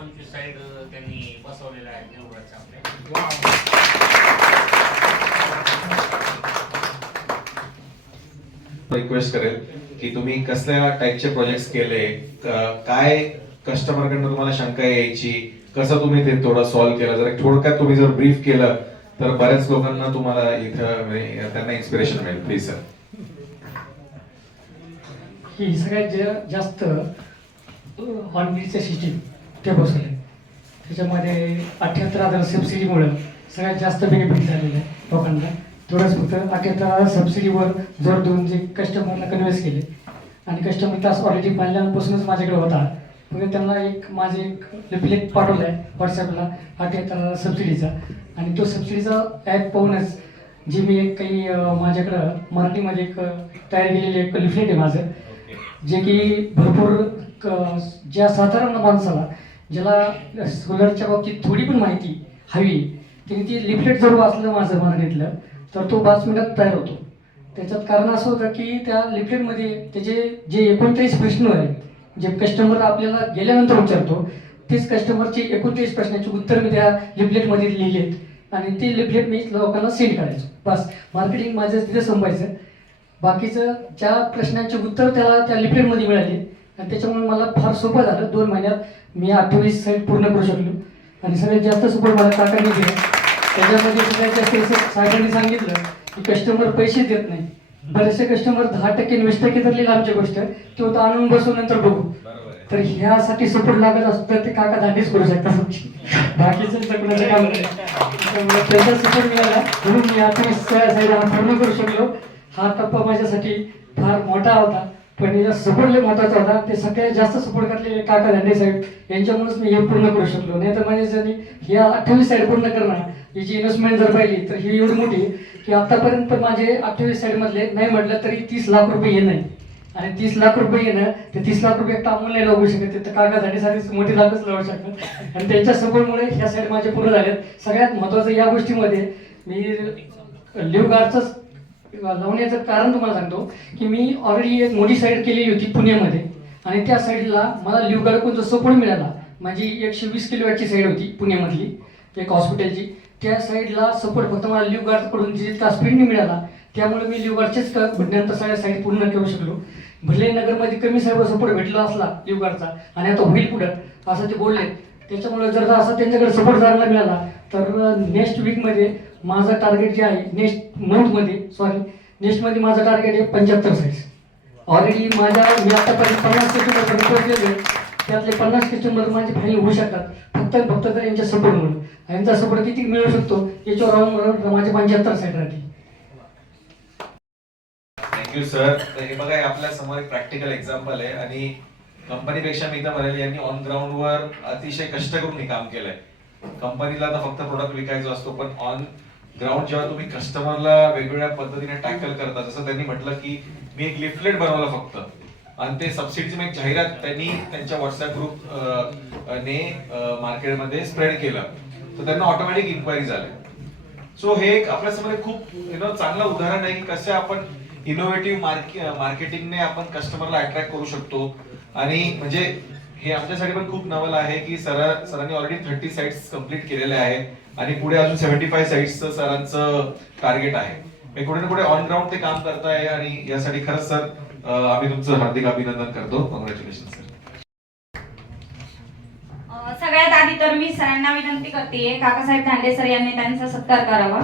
पंचवीस साईड त्यांनी बसवलेल्या आहेत आपल्या रिक्वेस्ट करेल की तुम्ही कसल्या टाईपचे प्रोजेक्ट केले क- काय कस्टमरकडनं तुम्हाला शंका यायची कसं तुम्ही ते थोडं सॉल्व्ह केलं? जर एक थोडक्यात तुम्ही जर ब्रीफ केलं तर बऱ्याच लोकांना तुम्हाला इथं म्हणजे त्यांना इन्स्पिरेशन मिळेल. प्लीज सर ही सगळ्यात जास्त ऑनलाईनचे सिस्टीम ते बसवले त्याच्यामध्ये अठ्याहत्तर हजार सबसिडीमुळं सगळ्यात जास्त बेनिफिट झालेलं आहे लोकांना. थोडंच फक्त अठ्याहत्तर हजार सबसिडीवर जोर देऊन जे कस्टमरला कन्व्हिन्स केले. आणि कस्टमर तास ऑलरेडी पहिल्यापासूनच माझ्याकडे होता. फक्त त्यांना एक माझे एक लिपलेट पाठवला आहे व्हॉट्सॲपला अठ्याहत्तर हजार सबसिडीचा आणि तो सबसिडीचा ॲप पाहूनच जे मी एक काही माझ्याकडं मराठीमध्ये एक तयार केलेले एक लिफलेट आहे माझं. जे की भरपूर क- ज्या साधारण माणसाला ज्याला सोलरच्या बाबतीत थोडी पण माहिती हवी त्यांनी ती लिफलेट जर वाचलं माझं मराठीतलं तर तो पाच मिनिटात तयार होतो. त्याच्यात कारण असं होतं की त्या लिफलेटमध्ये त्याचे जे एकोणचाळीस प्रश्न आहेत जे कस्टमर आपल्याला गेल्यानंतर विचारतो तेच कस्टमरचे एकोणचाळीस प्रश्नाचे उत्तर मी त्या लिफलेटमध्ये लिहिलेत आणि ते लिफलेट मी लोकांना सेंड करायचो. बस मार्केटिंग माझं तिथे संपायचं. बाकीचं ज्या प्रश्नांचे उत्तर त्याला त्या लिफलेटमध्ये मिळाले आणि त्याच्यामुळे मला फार सोपं झालं. दोन महिन्यात मी अठ्ठावीस साईड पूर्ण करू शकलो. आणि सगळ्यात जास्त सपोर्ट मला काकांनी दिलं. त्याच्यामध्ये सगळ्यात जास्त साहेबांनी सांगितलं की कस्टमर पैसे देत नाही. बरेचसे कस्टमर दहा टक्के वीस टक्के तर लिहिलं आमची गोष्ट. ते होतं आणून बसू नंतर बघू. तर ह्यासाठी सपोर्ट लागत असतो तर ते काका दांडीच करू शकतात बाकीचं सगळं काम त्यांचा सपोर्ट मिळाला. म्हणून मी आता पूर्ण करू शकलो. हा टप्पा माझ्यासाठी फार मोठा होता. पण याचा सपोर्ट लय महत्त्वाचा होता ते सगळ्यात जास्त सपोर्ट करलेले काका धंडे साहेब यांच्यामुळेच मी हे पूर्ण करू शकलो. नाही तर माझ्यासाठी ह्या अठ्ठावीस साईड पूर्ण करणं याची इन्व्हेस्टमेंट जर पाहिली तर ही एवढी मोठी की आतापर्यंत माझे अठ्ठावीस साईडमधले नाही म्हटलं तरी तीस लाख रुपये येणं आहे. आणि तीस लाख रुपये येणं ते तीस लाख रुपये एकटा अमोल नाही लागू शकत ते तर सारखीच मोठी लाखच लावू शकतात. आणि त्यांच्या सपोर्टमुळे ह्या साईड माझे पूर्ण झालेत. सगळ्यात महत्वाचं या गोष्टीमध्ये मी लिव्ह गार्डचंच लावण्याचं कारण तुम्हाला सांगतो की मी ऑलरेडी एक मोठी साईड केलेली होती पुण्यामध्ये. आणि त्या साईडला मला लिव्ह गार्ड सपोर्ट मिळाला. माझी एकशे वीस किलोवॅटची साईड होती पुण्यामधली एक हॉस्पिटलची त्या साईडला सपोर्ट फक्त मला लिव्ह गार्डकडून जितका स्पीडने मिळाला त्यामुळे मी लिव्ह गार्डचेच नंतर सगळ्या साईड पूर्ण करू शकलो. भले नगरमध्ये कमी साहेब सपोर्ट भेटला असला लिव्ह गार्डचा आणि आता होईल पुढं असं ते बोलले. त्याच्यामुळे जर असा त्यांच्याकडे सपोर्ट जायला मिळाला तर नेक्स्ट वीकमध्ये माझं टार्गेट जे आहे नेक्स्ट मंथमध्ये सॉरी नेक्स्टमध्ये माझं टार्गेट आहे पंच्याहत्तर साईज ऑलरेडी माझ्या मी आतापर्यंत पन्नास कस्टमर पोहोचलेले त्यातले पन्नास कस्टमर माझे फाईल होऊ शकतात. फक्त फक्त तर यांच्या सपोर्ट म्हणून. यांचा सपोर्ट किती मिळू शकतो याच्यावर राहून माझे पंच्याहत्तर साईड राहतील. थँक्यू सर तर हे बघा आपल्यासमोर एक प्रॅक्टिकल एक्झाम्पल आहे. आणि कंपनीपेक्षा मी तर म्हणाले यांनी ऑन ग्राउंडवर अतिशय कष्ट करून हे काम केलंय. कंपनीला तर फक्त प्रोडक्ट विकायचा असतो पण ऑन ग्राउंड जेव्हा तुम्ही कस्टमरला वेगवेगळ्या पद्धतीने टॅकल करता जसं त्यांनी म्हटलं की मी एक लिफलेट बनवलं फक्त. आणि ते सबसिडीची मी एक जाहिरात त्यांनी त्यांच्या व्हॉट्सअप ग्रुप ने मार्केटमध्ये स्प्रेड केलं. तर त्यांना ऑटोमॅटिक इन्क्वायरी झाल्या सो हे एक आपल्यासमोर खूप यु नो चांगलं उदाहरण आहे की कसे आपण इनोव्हेटिव्ह मार्केटिंगने आपण कस्टमरला अट्रॅक्ट करू शकतो. आणि म्हणजे हे आमच्यासाठी पण खूप नवल आहे की सर सरांनी ऑलरेडी थर्टी साईट्स कंप्लीट केलेले आहेत. आणि पुढे अजून सेव्हन्टी फाय साईट्सचं सरांचं टार्गेट आहे. कुठे ना कुठे ऑन ग्राउंड ते काम करताय आणि यासाठी खरंच सर आम्ही तुमचं हार्दिक अभिनंदन करतो. कॉंग्रॅच्युलेशन सर सगळ्यात आधी तर मी सरांना विनंती करते काकासाहेब धांडे सर यांनी त्यांचा सत्कार करावा.